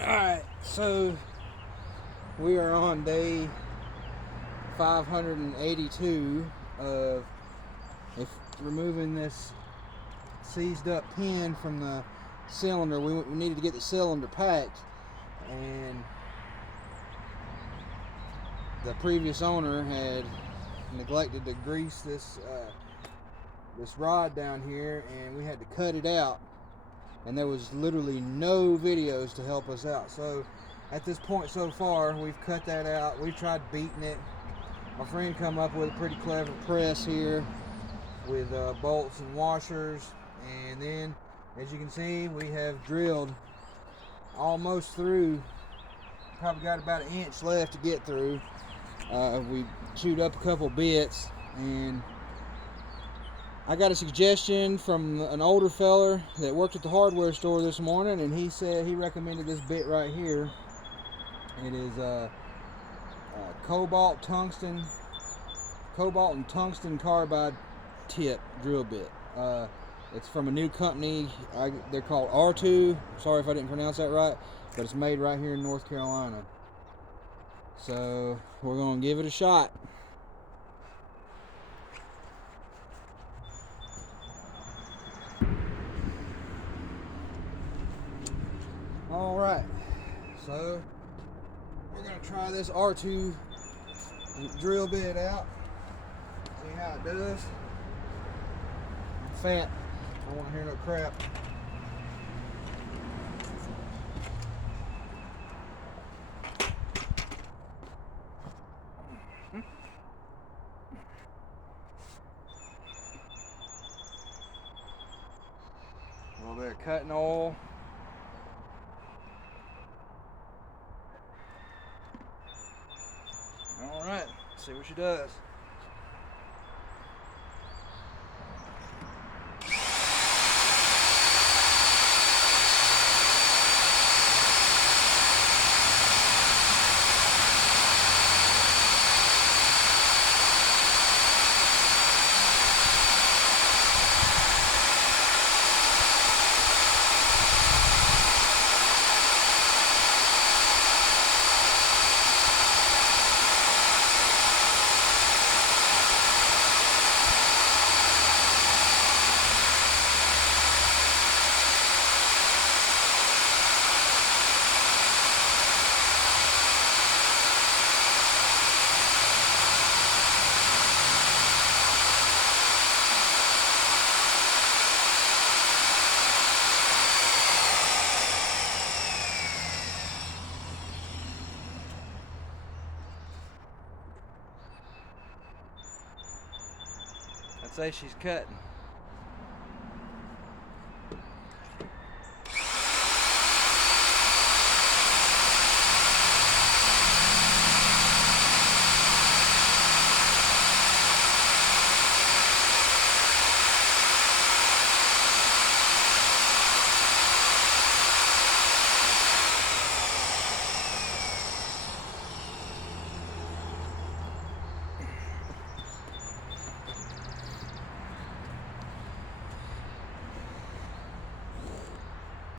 Alright, so we are on day 582 of removing this seized up pin from the cylinder. We needed to get the cylinder packed, and the previous owner had neglected to grease this rod down here, and we had to cut it out, and there was literally no videos to help us out. So at this point so far, we've cut that out. We've tried beating it. My friend come up with a pretty clever press here with bolts and washers, and then as you can see, we have drilled almost through. Probably got about an inch left to get through. We chewed up a couple bits, and I got a suggestion from an older feller that worked at the hardware store this morning, and he said he recommended this bit right here. It is a cobalt and tungsten carbide tip drill bit. It's from a new company. They're called R2. Sorry if I didn't pronounce that right, but it's made right here in North Carolina. So we're going to give it a shot. Alright, so we're going to try this R2 drill bit out, see how it does. I'm fat, I don't want to hear no crap. A little bit of cutting oil. Alright, see what she does. I'd say she's cutting.